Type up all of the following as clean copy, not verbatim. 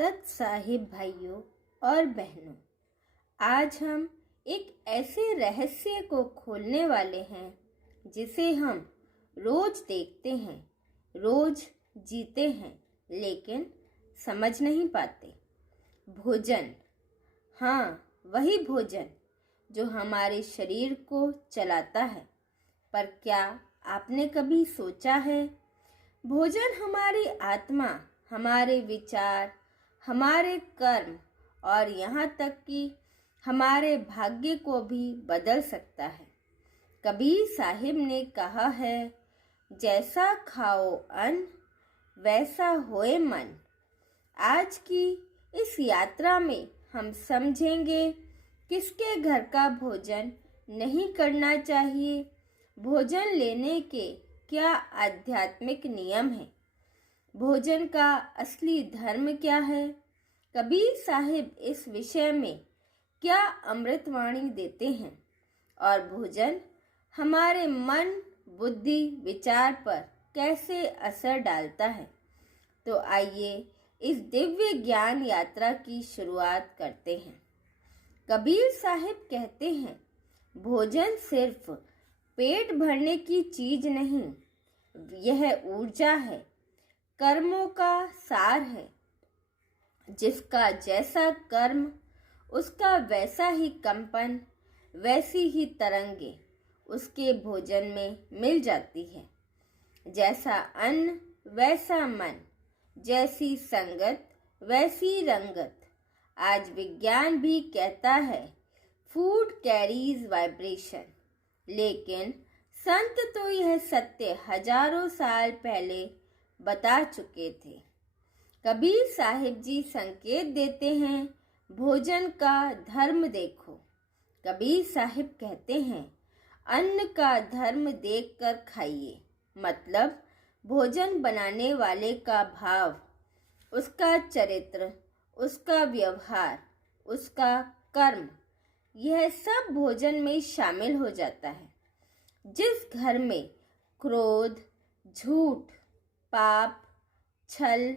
सत साहिब भाइयों और बहनों, आज हम एक ऐसे रहस्य को खोलने वाले हैं जिसे हम रोज देखते हैं, रोज जीते हैं, लेकिन समझ नहीं पाते। भोजन, हाँ, वही भोजन जो हमारे शरीर को चलाता है। पर क्या आपने कभी सोचा है, भोजन हमारी आत्मा, हमारे विचार, हमारे कर्म और यहाँ तक कि हमारे भाग्य को भी बदल सकता है। कबीर साहिब ने कहा है, जैसा खाओ अन्न वैसा होए मन। आज की इस यात्रा में हम समझेंगे किसके घर का भोजन नहीं करना चाहिए, भोजन लेने के क्या आध्यात्मिक नियम हैं, भोजन का असली धर्म क्या है, कबीर साहिब इस विषय में क्या अमृतवाणी देते हैं और भोजन हमारे मन, बुद्धि, विचार पर कैसे असर डालता है। तो आइए इस दिव्य ज्ञान यात्रा की शुरुआत करते हैं। कबीर साहिब कहते हैं, भोजन सिर्फ पेट भरने की चीज नहीं, यह ऊर्जा है, कर्मों का सार है। जिसका जैसा कर्म उसका वैसा ही कंपन, वैसी ही तरंगे उसके भोजन में मिल जाती है। जैसा अन्न वैसा मन, जैसी संगत वैसी रंगत। आज विज्ञान भी कहता है फूड कैरीज वाइब्रेशन, लेकिन संत तो यह सत्य हजारों साल पहले बता चुके थे। कबीर साहिब जी संकेत देते हैं, भोजन का धर्म देखो। कबीर साहिब कहते हैं, अन्न का धर्म देखकर खाइए। मतलब भोजन बनाने वाले का भाव, उसका चरित्र, उसका व्यवहार, उसका कर्म, यह सब भोजन में शामिल हो जाता है। जिस घर में क्रोध, झूठ, पाप, छल,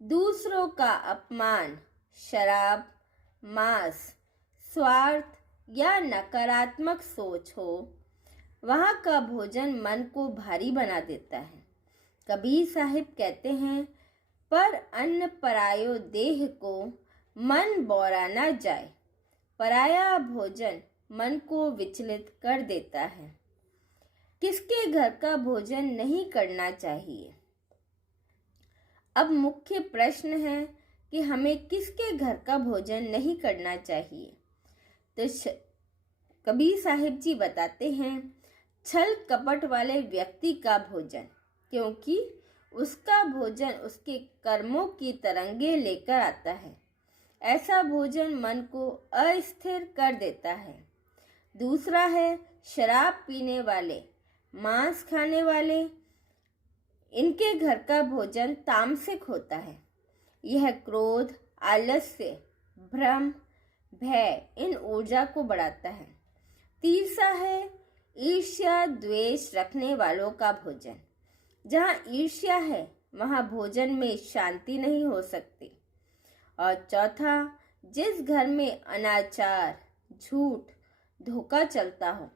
दूसरों का अपमान, शराब, मांस, स्वार्थ या नकारात्मक सोच हो, वहाँ का भोजन मन को भारी बना देता है। कबीर साहिब कहते हैं, पर अन्न परायो देह को मन बौरा ना जाए। पराया भोजन मन को विचलित कर देता है। किसके घर का भोजन नहीं करना चाहिए? अब मुख्य प्रश्न है कि हमें किसके घर का भोजन नहीं करना चाहिए। तो कबीर साहिब जी बताते हैं, छल कपट वाले व्यक्ति का भोजन, क्योंकि उसका भोजन उसके कर्मों की तरंगे लेकर आता है। ऐसा भोजन मन को अस्थिर कर देता है। दूसरा है शराब पीने वाले, मांस खाने वाले, इनके घर का भोजन तामसिक होता है। यह क्रोध, आलस्य, भ्रम, भय, इन ऊर्जा को बढ़ाता है। तीसरा है ईर्ष्या द्वेष रखने वालों का भोजन। जहाँ ईर्ष्या है वहाँ भोजन में शांति नहीं हो सकती। और चौथा, जिस घर में अनाचार, झूठ, धोखा चलता हो,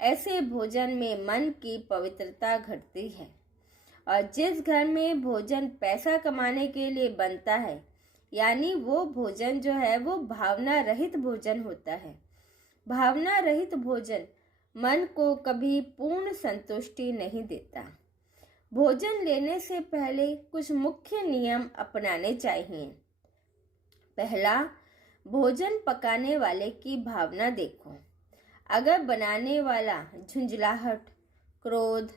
ऐसे भोजन में मन की पवित्रता घटती है। और जिस घर में भोजन पैसा कमाने के लिए बनता है, यानी वो भोजन जो है वो भावना रहित भोजन होता है। भावना रहित भोजन मन को कभी पूर्ण संतुष्टि नहीं देता। भोजन लेने से पहले कुछ मुख्य नियम अपनाने चाहिए। पहला, भोजन पकाने वाले की भावना देखो। अगर बनाने वाला झुंझलाहट, क्रोध,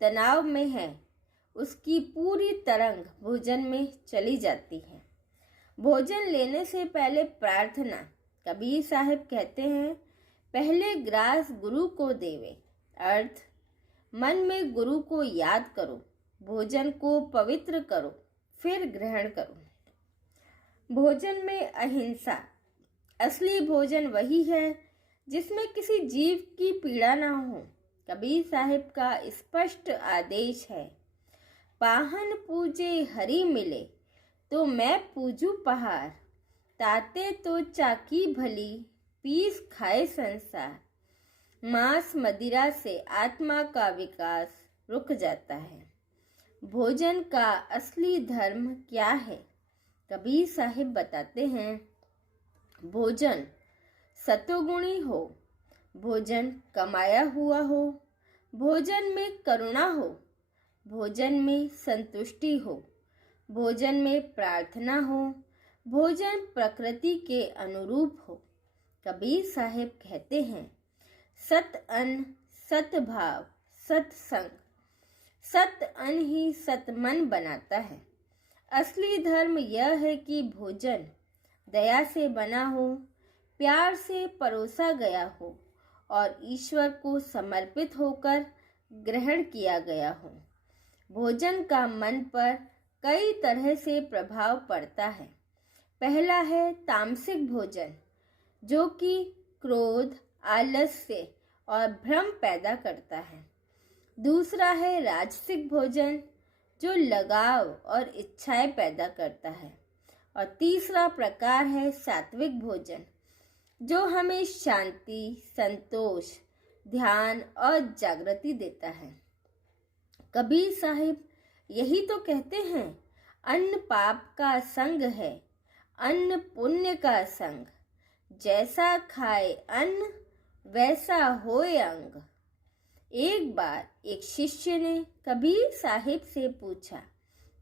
तनाव में है, उसकी पूरी तरंग भोजन में चली जाती है। भोजन लेने से पहले प्रार्थना। कबीर साहिब कहते हैं, पहले ग्रास गुरु को देवे। अर्थ, मन में गुरु को याद करो, भोजन को पवित्र करो, फिर ग्रहण करो। भोजन में अहिंसा। असली भोजन वही है जिसमें किसी जीव की पीड़ा ना हो। कबीर साहिब का स्पष्ट आदेश है, पाहन पूजे हरि मिले, तो मैं पूजू पहाड़, ताते तो चाकी भली, पीस खाए संसार। मांस मदिरा से आत्मा का विकास रुक जाता है। भोजन का असली धर्म क्या है? कबीर साहिब बताते हैं, भोजन सतोगुणी हो, भोजन कमाया हुआ हो, भोजन में करुणा हो, भोजन में संतुष्टि हो, भोजन में प्रार्थना हो, भोजन प्रकृति के अनुरूप हो। कबीर साहिब कहते हैं, सत अन्न, सत भाव, सत्संग। सत अन्न ही सत मन बनाता है। असली धर्म यह है कि भोजन दया से बना हो, प्यार से परोसा गया हो और ईश्वर को समर्पित होकर ग्रहण किया गया हो। भोजन का मन पर कई तरह से प्रभाव पड़ता है। पहला है तामसिक भोजन, जो कि क्रोध, आलस्य और भ्रम पैदा करता है। दूसरा है राजसिक भोजन, जो लगाव और इच्छाएं पैदा करता है। और तीसरा प्रकार है सात्विक भोजन, जो हमें शांति, संतोष, ध्यान और जागृति देता है। कबीर साहिब यही तो कहते हैं, अन्न पाप का संग है, अन्न पुण्य का संग। जैसा खाए अन्न, वैसा होए अंग। एक बार एक शिष्य ने कबीर साहिब से पूछा,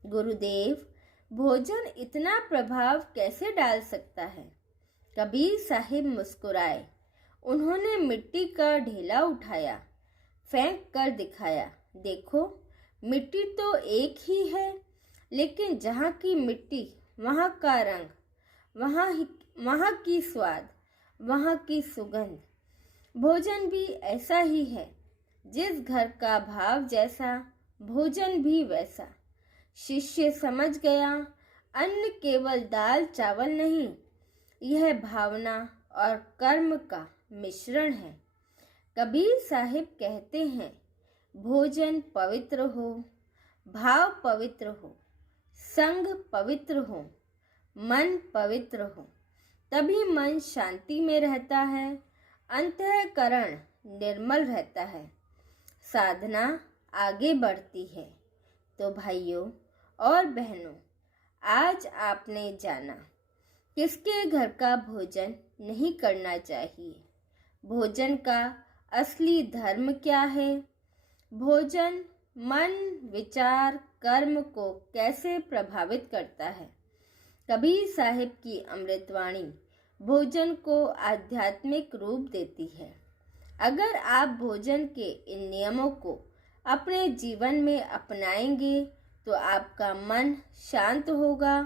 गुरुदेव, भोजन इतना प्रभाव कैसे डाल सकता है? कबीर साहिब मुस्कुराए। उन्होंने मिट्टी का ढेला उठाया, फेंक कर दिखाया, देखो, मिट्टी तो एक ही है, लेकिन जहाँ की मिट्टी वहाँ का रंग, वहाँ की स्वाद, वहाँ की सुगंध। भोजन भी ऐसा ही है। जिस घर का भाव जैसा, भोजन भी वैसा। शिष्य समझ गया, अन्न केवल दाल चावल नहीं, यह भावना और कर्म का मिश्रण है। कबीर साहिब कहते हैं, भोजन पवित्र हो, भाव पवित्र हो, संग पवित्र हो, मन पवित्र हो, तभी मन शांति में रहता है, अंतःकरण निर्मल रहता है, साधना आगे बढ़ती है। तो भाइयों और बहनों, आज आपने जाना किसके घर का भोजन नहीं करना चाहिए, भोजन का असली धर्म क्या है, भोजन मन, विचार, कर्म को कैसे प्रभावित करता है। कबीर साहिब की अमृतवाणी भोजन को आध्यात्मिक रूप देती है। अगर आप भोजन के इन नियमों को अपने जीवन में अपनाएंगे तो आपका मन शांत होगा,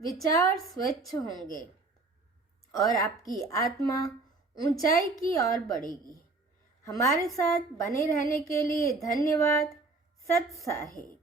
विचार स्वच्छ होंगे और आपकी आत्मा ऊंचाई की ओर बढ़ेगी। हमारे साथ बने रहने के लिए धन्यवाद। सत साहिब।